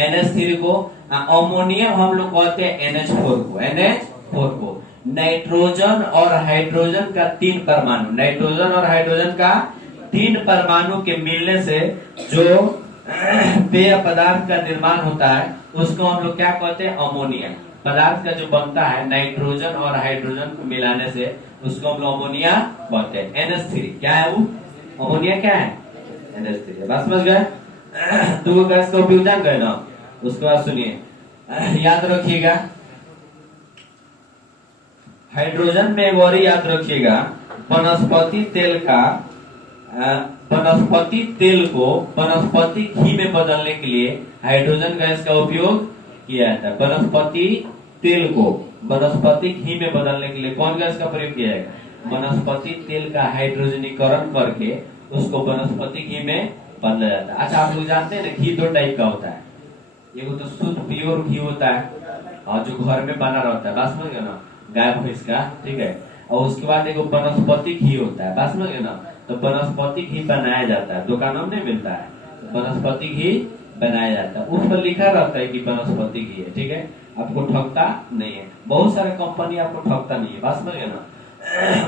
NH3 को। अमोनियम हम लोग कहते हैं NH4 को, NH4 को। नाइट्रोजन और हाइड्रोजन का 3 परमाणु, नाइट्रोजन और हाइड्रोजन का 3 परमाणु के मिलने से जो पेय पदार्थ का निर्माण होता है, उसको हम लोग क्या कहते हैं? अमोनिया। पदार्थ का जो बनता है नाइट्रोजन और हाइड्रोजन को मिलाने से, उसको हम लोग अमोनिया कहते हैं। NH3 क्या है? वो अमोनिया क्या है? NH3। बस समझ गए? दो गैस का उपयोग जान गए ना। उसके बाद सुनिए, याद रखिएगा, हाइड्रोजन में एक और याद रखिएगा, वनस्पति तेल का, वनस्पति तेल को वनस्पति घी में बदलने के लिए हाइड्रोजन गैस का उपयोग किया जाता है। वनस्पति तेल को वनस्पति घी में बदलने के लिए कौन गैस का प्रयोग किया जाएगा? वनस्पति तेल का हाइड्रोजनीकरण करके उसको वनस्पति घी में बदला जाता है। अच्छा, आप लोग जानते हैं ना, घी 2 टाइप का होता है। एगो तो शुद्ध प्योर घी होता है, और जो घर में बना रहता है, बात समझ गए ना, गाय भैंस का, ठीक है। और उसके बाद एक वनस्पति घी होता है, बात समझ गए ना, तो वनस्पति घी बनाया जाता है, दुकानों में नहीं मिलता है, वनस्पति घी बनाया जाता है, उस पर लिखा रहता है कि वनस्पति घी है, ठीक है। आपको ठगता नहीं है, बहुत सारे कंपनी आपको ठगता नहीं है, बात समझ गए ना।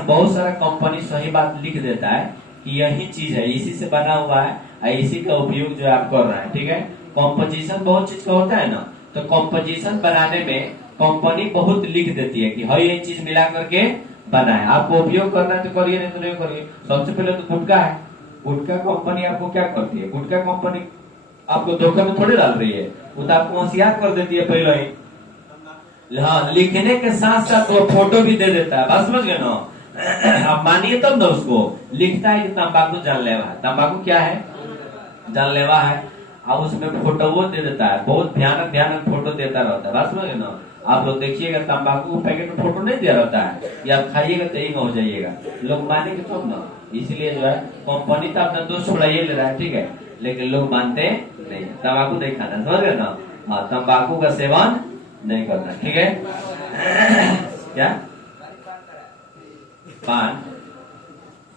बहुत सारा कंपनी सही बात लिख देता है कि यही चीज है, इसी से बना हुआ है, इसी का उपयोग जो आप कर रहे हैं, ठीक है। कॉम्पोजिशन बहुत चीज का होता है ना, तो कॉम्पोजिशन बनाने में कंपनी बहुत लिख देती है कि हाँ ये चीज मिला करके बना है, आपको उपयोग करना है तो करिए, नहीं तो नहीं करिए। सबसे पहले तो गुटखा है, गुटखा कंपनी आपको क्या करती है, गुटखा कंपनी आपको धोखे में थोड़ी डाल रही है, वो तो आपको होशियार कर देती है पहले ही। हाँ, लिखने के साथ साथ वो फोटो भी दे देता है, बस समझ गए ना। आप मानिए तब ना, उसको लिखता है कि तंबाकू जानलेवा है, तंबाकू क्या है, जानलेवा है, अब उसमें फोटो वो दे देता है, बहुत भयानक भयानक फोटो देता रहता है, बात समझ गए ना। आप लोग देखिएगा तंबाकू को पैकेट में फोटो नहीं दिया रहता है, या आप खाइएगा तो यही हो जाइएगा, लोग मानेंगे तब ना। इसलिए जो है कंपनी तो अपना दोस्त छुड़ाइए ले रहा है, ठीक है, लेकिन लोग मानते नहीं, तंबाकू नहीं खाना, समझ गए ना। हाँ, तंबाकू का सेवन नहीं करना, ठीक है। क्या पान,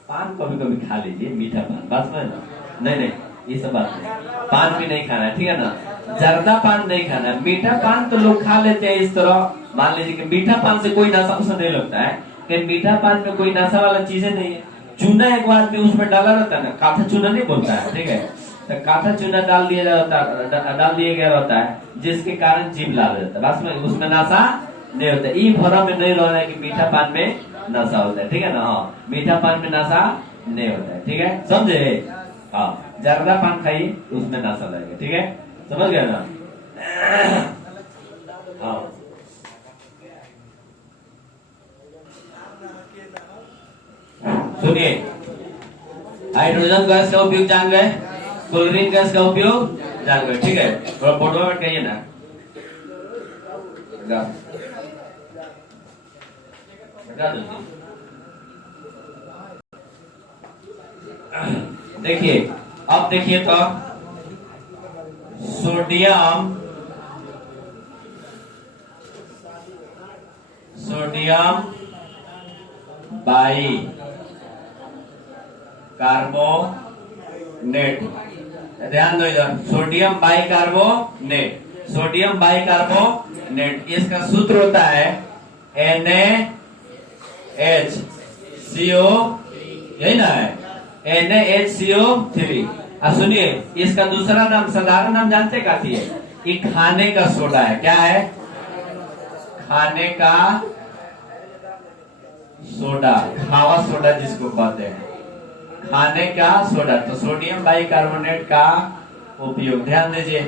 पान कभी कभी खा लीजिए, मीठा पान, बस में ना, नहीं नहीं ये सब बात नहीं, पान भी नहीं खाना है, ठीक है ना। जर्दा पान नहीं खाना है, मीठा पान तो लोग खा लेते हैं इस तरह, मान लीजिए कि मीठा पान से कोई नशा उसे नहीं लगता है, कि मीठा पान में कोई नशा वाला चीजें नहीं है। चूना एक बार में उसमें डाला रहता है ना, काथा चूना नहीं बोलता है, ठीक है, तो काथा चूना डाल दिया गया रहता है, जिसके कारण जीभ लाल रहता है, बस में उसमें नशा नहीं होता। ये भरा में नहीं रहना है कि मीठा पान में नशा होता है, ठीक है ना। हाँ, मीठा पान में नशा नहीं होता है, ठीक है, समझे। हाँ, जर्दा पान खाइए उसमें नशा लगेगा, ठीक है, समझ गया ना। हाँ, सुनिए, हाइड्रोजन गैस का उपयोग जान गए, क्लोरीन गैस का उपयोग जान गए, ठीक है। थोड़ा फोटो में कहिए ना, देखिए, अब देखिए तो सोडियम बाई कार्बोनेट, ध्यान दो इधर, sodium by carbonate, sodium by carbonate, इसका सूत्र होता है NaHCO, यही ना है, NaHCO3। अब सुनिए, इसका दूसरा नाम, साधारण नाम जानते क्या थी, ये खाने का सोडा है, क्या है, खाने का सोडा, खावा सोडा जिसको कहते हैं, खाने का सोडा। तो सोडियम बाइकार्बोनेट का उपयोग ध्यान दीजिए,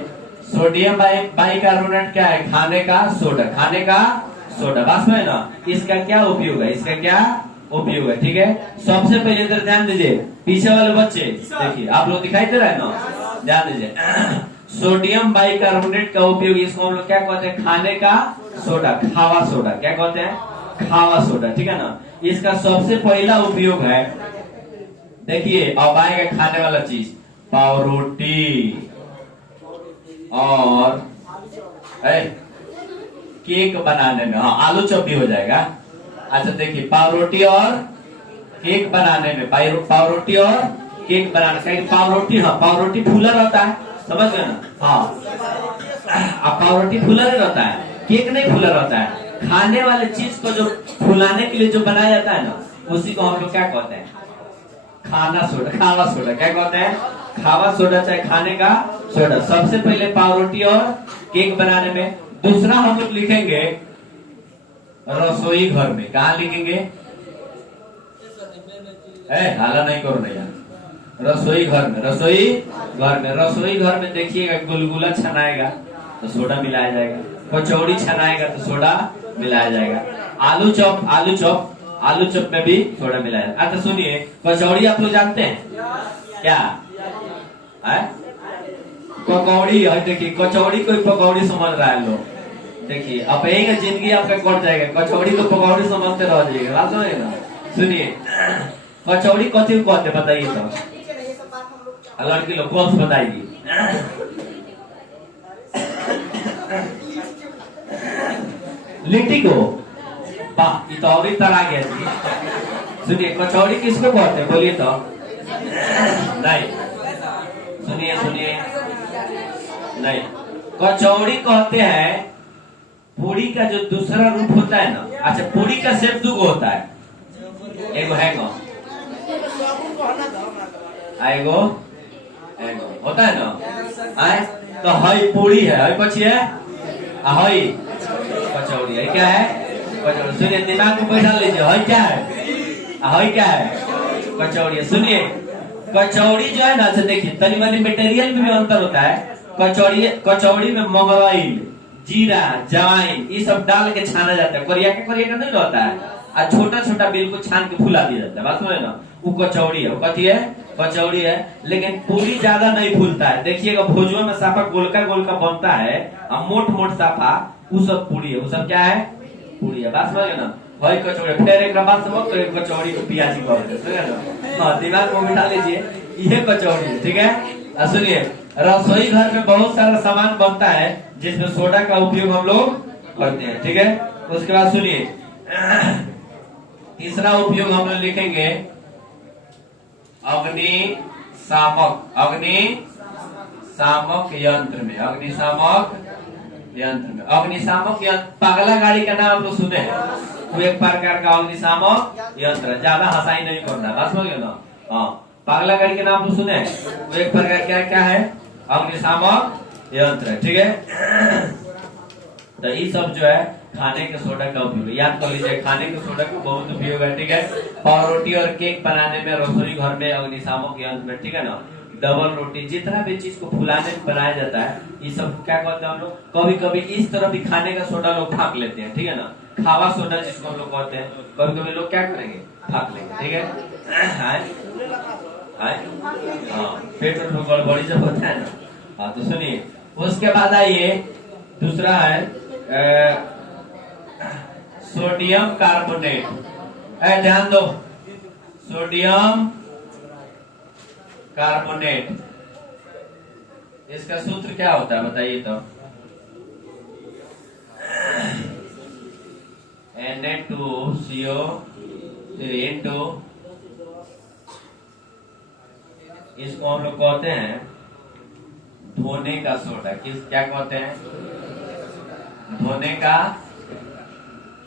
सोडियम बाइकार्बोनेट क्या है, खाने का सोडा, खाने का सोडा, बस में ना। इसका क्या उपयोग है, इसका क्या उपयोग है, ठीक है। सबसे पहले इधर ध्यान दीजिए, पीछे वाले बच्चे देखिए, आप लोग दिखाई दे रहा है ना, ध्यान दीजिए। सोडियम बाइकार्बोनेट का उपयोग, इसको हम लोग क्या कहते हैं, खाने का सोडा, खावा सोडा, क्या कहते हैं, खावा सोडा, ठीक है ना। इसका सबसे पहला उपयोग है, देखिए अब आएगा खाने वाला चीज, पावरोटी और केक बनाने में, हाँ आलू चॉप भी हो जाएगा। अच्छा देखिए, पावरोटी और केक बनाने में, पावरोटी और केक बनाने, पावरोटी, हाँ पावरोटी फूला रहता है, समझ गए ना। हाँ, पावरोटी फूला नहीं रहता है, केक नहीं फूला रहता है। खाने वाले चीज को जो फुलाने के लिए जो बनाया जाता है ना, उसी को हम लोग क्या कहते हैं, खाना सोडा, खावा सोडा, क्या कहते हैं, खावा सोडा, चाहे खाने का सोडा। सबसे पहले पावरोटी और केक बनाने में। दूसरा हम लोग लिखेंगे रसोई घर में, कहा लिखेंगे, हाला नहीं करो नहीं यार, रसोई घर में, रसोई घर में, रसोई घर में देखिएगा, गुलगुला छनाएगा तो सोडा मिलाया जाएगा, कचौड़ी छनाएगा तो सोडा मिलाया जाएगा, आलू चॉप, आलू चॉप, आलू चॉप में भी सोडा मिलाया जाएगा। अच्छा सुनिए, कचौड़ी आप लोग जानते हैं क्या है, पकौड़ी है, देखिए कचौड़ी कोई पकौड़ी समझ रहा है लोग, देखिए अब यही जिंदगी आपका कट जाएगा, कचौड़ी को पकौड़ी समझते रह जाइएगा, बात सुनिएगा। सुनिए, कचौड़ी कथी को कहते बताइए तो, लड़की लोग कौन बताइए, लिट्टी को वाह, ये तो और ही तरह गया जी। सुनिए, कचौड़ी किसको कहते हैं बोलिए तो? नहीं, सुनिए सुनिए, नहीं, कचौड़ी कहते हैं पूरी का जो दूसरा रूप होता है ना। अच्छा, पूरी का शेप दो होता है, एगो है गो, आएगो होता है ना। आए तो हई पूरी है, हई पची है, हई कचौड़ी है। क्या है? कचौड़ी। सुनिए, दिमाग में बैठा लीजिए, हई क्या है? हई क्या है? कचौड़ी है। सुनिए, कचौड़ी जो है ना, अच्छा देखिए, तनी मनी मटेरियल में भी अंतर होता है। कचौड़ी में मंगरैल, जीरा, जवाइन ये सब डाल के छाना जाता है। कोरिया का नहीं रहता है, और छोटा छोटा बिल्कुल छान के फुला दिया जाता है। बात सुने ना, वो कचौड़ी है। वो कथी है? कचौड़ी है। लेकिन पूरी ज्यादा नहीं फूलता है। देखिएगा भोजवा में साफा गोलका गोलका बनता है, और मोट मोट साफा, वो सब पूरी है। वो सब क्या है? पूरी है। बात समझ ना, वही कचौड़ी। फिर एक बात समझ, तो एक कचौड़ी को पियाजी कहते हैं। हाँ, दिमाग में बिठा लीजिए, ये कचौड़ी है। ठीक है। सुनिए, रसोई घर में बहुत सारा सामान बनता है जिसमें सोडा का उपयोग हम लोग करते हैं। ठीक है। उसके बाद सुनिए, तीसरा उपयोग हम लोग लिखेंगे अग्निशामक। अग्निशामक यंत्र में, अग्निशामक यंत्र में, अग्निशामक यंत्र। पगला गाड़ी का नाम आप लोग सुने हैं? वो एक प्रकार का अग्निशामक यंत्र। ज्यादा हंसाई नहीं करना, बस हो गया ना। हाँ, पगला गाड़ी के नाम तो सुने? वो एक प्रकार क्या क्या है? अग्निशामक यंत्र। ठीक है। तो ये सब जो है खाने के सोडा का उपयोग, याद कर लीजिए, खाने के सोडा का बहुत उपयोग है। ठीक है। पावरोटी और केक बनाने में, रसोई घर में, अग्निशामक यंत्र में। ठीक है ना। डबल रोटी, जितना भी चीज को फुलाने में बनाया जाता है, ये सब क्या कहते हैं हम लोग? कभी कभी इस तरह भी खाने का सोडा लोग फाँक लेते हैं। ठीक है ना। खावा सोडा जिसको हम लोग कहते हैं, कभी कभी लोग क्या करेंगे? फाँक लेंगे। ठीक है। हाँ, पेट में गड़बड़ी जब होता है ना। हाँ, तो सुनिए, उसके बाद आइए, दूसरा है सोडियम कार्बोनेट। ध्यान दो, सोडियम कार्बोनेट, इसका सूत्र क्या होता है बताइए तो? Na2CO3 इंटू, इसको हम लोग कहते हैं धोने का सोडा। किस क्या कहते हैं? धोने का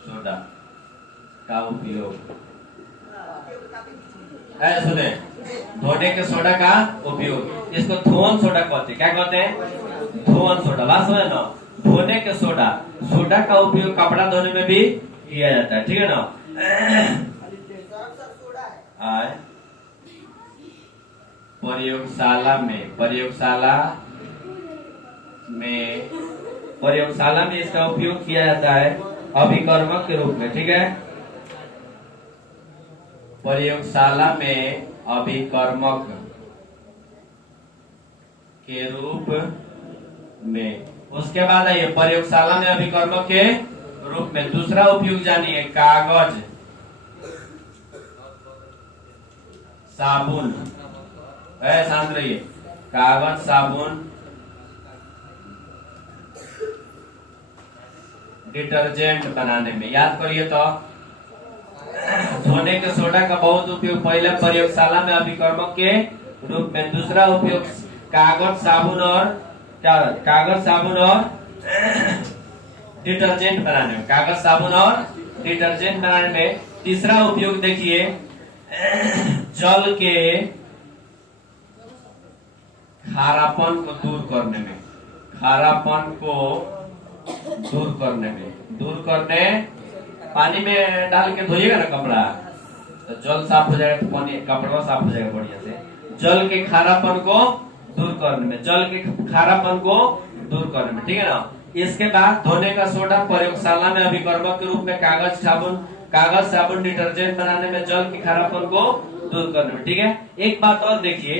सोडा का उपयोग। सुने, धोने के सोडा का उपयोग, इसको धोन सोडा कहते हैं। क्या कहते हैं? धोन सोडा। बात समझ ना, धोने के सोडा, सोडा का उपयोग कपड़ा धोने में भी किया जाता है। ठीक है ना। प्रयोगशाला में इसका उपयोग किया जाता है अभिकर्मक के रूप में। ठीक है। प्रयोगशाला में अभिकर्मक के रूप में। उसके बाद आइए, प्रयोगशाला में अभिकर्मक के रूप में दूसरा उपयोग जानिए, कागज, साबुन। शांत रहिए। कागज, साबुन, डिटर्जेंट बनाने में। याद करिए तो, धोने के सोडा का बहुत उपयोग पहले प्रयोगशाला में अभिकर्मक के रूप में, दूसरा उपयोग कागज, साबुन और डिटर्जेंट बनाने में। कागज, साबुन और डिटर्जेंट बनाने में। तीसरा उपयोग देखिए, जल के खारापन को दूर करने में। खारापन को दूर करने, पानी में डाल के धोइएगा ना कपड़ा, तो जल साफ हो जाएगा, तो पानी कपड़ा साफ हो जाएगा बढ़िया से। जल के खारापन को दूर करने में, जल के खारापन को दूर करने में। ठीक है ना। इसके बाद धोने का सोडा प्रयोगशाला में अभिकर्मक के रूप में, कागज, साबुन, डिटर्जेंट बनाने में, जल के खारापन को दूर करने में। ठीक है। एक बात और देखिए,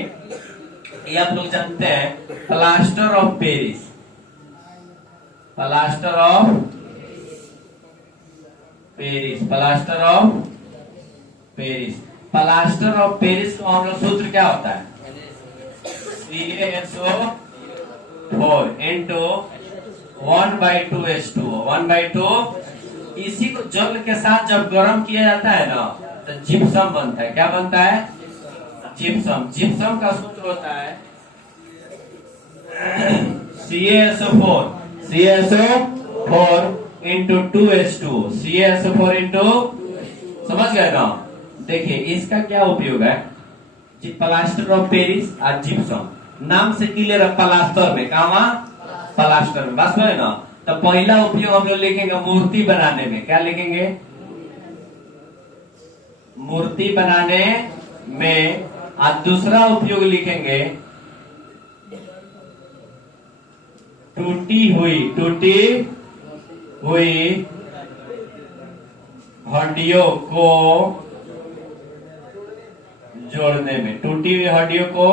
ये आप लोग जानते हैं, plaster of Paris. Plaster of Paris का हम लोग सूत्र क्या होता है? CaSO4 into 1/2H2 1/2। इसी को जल के साथ जब गर्म किया जाता है ना तो जिप्सम बनता है। क्या बनता है? जिप्सम। जिप्सम का सूत्र होता है CaSO4 CaSO4 into 2H2 CaSO4 into, समझ गए ना? देखिए इसका क्या उपयोग है? प्लास्टर ऑफ पेरिस और जिप्सम नाम से क्लियर है। प्लास्टर में कहा? प्लास्टर में। बस में ना। तो पहला उपयोग हम लोग लिखेंगे मूर्ति बनाने में। क्या लिखेंगे? मूर्ति बनाने में। और दूसरा उपयोग लिखेंगे टूटी हुई हड्डियों को जोड़ने में। टूटी हुई हड्डियों को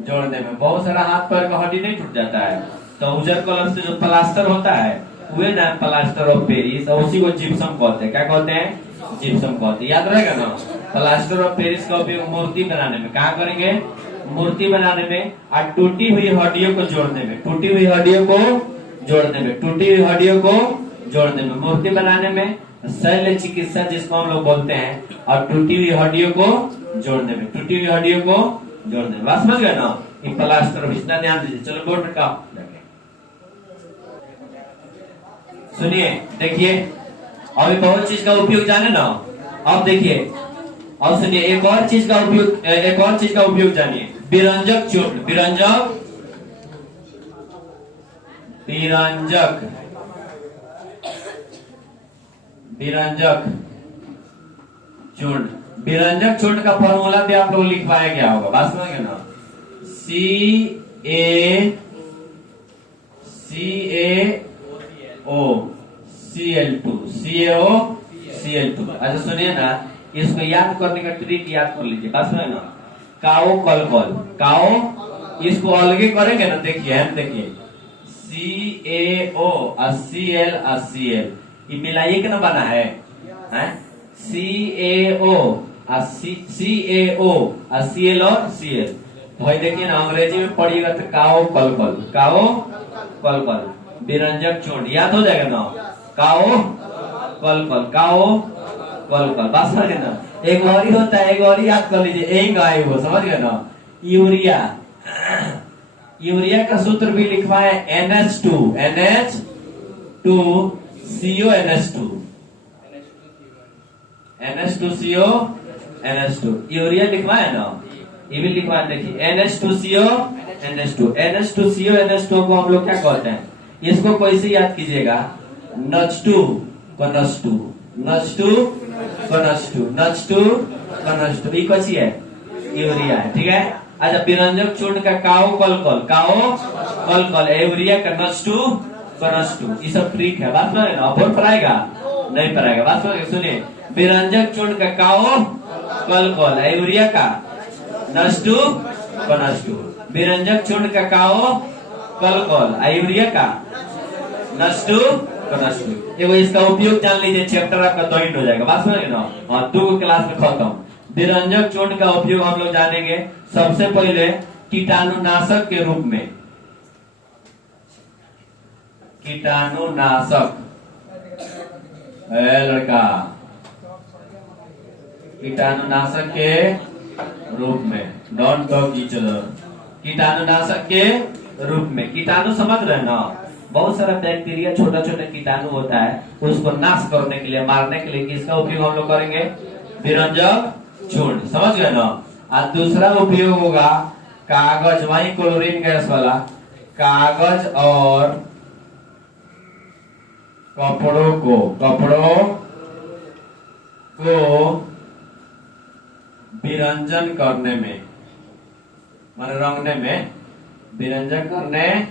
जोड़ने में। बहुत सारा हाथ पैर का हड्डी नहीं टूट जाता है तो उजर कलर से जो प्लास्टर होता है वह ना प्लास्टर ऑफ पेरिस, और उसी को जिप्सम कहते हैं। क्या कहते हैं? जिप्सम कहते हैं। याद रहेगा ना? प्लास्टर ऑफ पेरिस का उपयोग मूर्ति बनाने में। कहाँ करेंगे? मूर्ति बनाने में। और टूटी हुई हड्डियों को जोड़ने में। टूटी हुई हड्डियों को जोड़ने में। टूटी हुई हड्डियों को जोड़ने में। मूर्ति बनाने में। शल्य चिकित्सा जिसको हम लोग बोलते हैं। और टूटी हुई हड्डियों को जोड़ने में। टूटी हुई हड्डियों को जोड़ने में। बात समझ गए ना? ये प्लास्टर, इतना ध्यान दीजिए। चलो बोर्ड में का सुनिए, देखिए अभी बहुत चीज का उपयोग जाने ना। अब देखिए, अब सुनिए एक और चीज का उपयोग जानिए। विरंजक चूर्ण। विरंजक चूर्ण। विरंजक चूर्ण का फॉर्मूला भी आप लोग लिख पाया गया होगा। बात समझ ना? CaCO Cl2 अच्छा सुनिए ना, इसको याद करने का ट्रिक याद कर लीजिए। बात समझ ना? काओ कॉल काओ, इसको अलगे करेंगे ना। देखिए देखिए CaO और Cl और Cl ये मिलाइए के ना बना है, CaO और Cl और Cl। भाई देखिए ना अंग्रेजी में पढ़िएगा तो काओ कल विरंजक चूर्ण याद हो जाएगा ना। काओ कल बात समझ ना? एक और ही होता है, एक और ही याद कर लीजिए। एक गाय वो समझ गए ना? यूरिया का सूत्र भी लिखवा है NH2CO यूरिया लिखवा है ना? ये भी लिखवा है। देखिए NH2CO को हम लोग क्या कहते हैं? इसको कैसे याद कीजिएगा? NH2 ये कौन है? यूरिया है। ठीक है। अच्छा विरंजक चूर्ण का काओ कल यूरिया का NH2 ये सब ट्रिक है। बात समझ ना? अब पढ़ाएगा नहीं पढ़ाएगा। बात समझ सुनिए, विरंजक चूर्ण का काओ कल यूरिया का NH2 विरंजक चूर्ण का काओ कल यूरिया का NH2 एगो इसका उपयोग जान लीजिए। चैप्टर आपका दो हो जाएगा। बात समझ ना? हाँ 2 क्लास में खत्म। विरंजक चूर्ण का उपयोग हम लोग जानेंगे सबसे पहले कीटाणुनाशक के रूप में। कीटाणुनाशक लड़का कीटाणुनाशक के रूप में। Don't talk each other. कीटाणुनाशक के रूप में। कीटाणु समझ रहे ना? बहुत सारा बैक्टीरिया छोटा छोटा कीटाणु होता है, उसको नाश करने के लिए, मारने के लिए किसका उपयोग हम लोग करेंगे? विरंजक चूर्ण। समझ गए ना? और दूसरा उपयोग होगा कागज, वही क्लोरीन गैस वाला कागज और कपड़ों को विरंजन करने में, माने रंगने में, विरंजन करने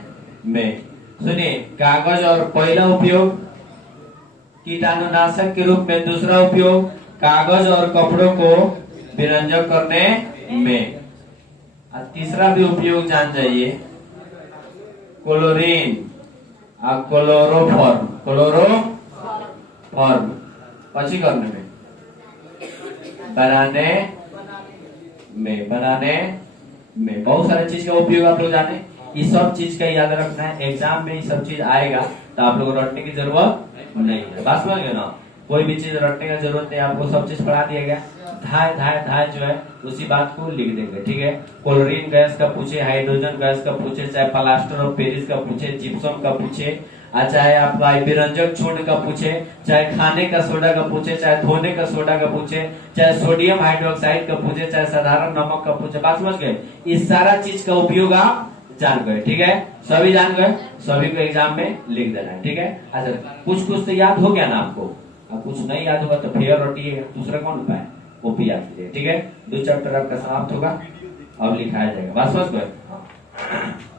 में। सुनिए कागज और पहला उपयोग कीटाणुनाशक के रूप में, दूसरा उपयोग कागज और कपड़ों को विरंजन करने में, और तीसरा भी उपयोग जान जाइए क्लोरीन और क्लोरोफॉर्म पची करने में, बनाने में। बहुत सारे चीज का उपयोग आप लोग जाने। ये सब चीज का याद रखना है, एग्जाम में ये सब चीज आएगा तो आप लोगों को रटने की जरूरत नहीं है। बात समझ गए ना, कोई भी चीज रटने की जरूरत नहीं, आपको सब चीज पढ़ा दिया गया। धाय धाय धाय जो है उसी बात को लिख देंगे, ठीक है। क्लोरीन गैस का पूछे, हाइड्रोजन गैस का पूछे, चाहे प्लास्टर ऑफ पेरिस का पूछे, जिप्सम का पूछे, चाहे आपका विरंजक चूर्ण का पूछे, चाहे खाने का सोडा का पूछे, चाहे धोने का सोडा का पूछे, चाहे सोडियम हाइड्रोक्साइड का पूछे, चाहे साधारण नमक का पूछे। बात समझ गए, इस सारा चीज का उपयोग आप जान गए, ठीक है। सभी जान गए, सभी को एग्जाम में लिख देना है, ठीक है। अच्छा, कुछ कुछ तो याद हो गया ना आपको, अब कुछ नहीं याद होगा तो फेयर रटिएगा, दूसरा कौन उपाय, वो भी याद कीजिए, ठीक है। 2 चैप्टर आपका समाप्त होगा, अब लिखाया जाएगा। बात समझ गए।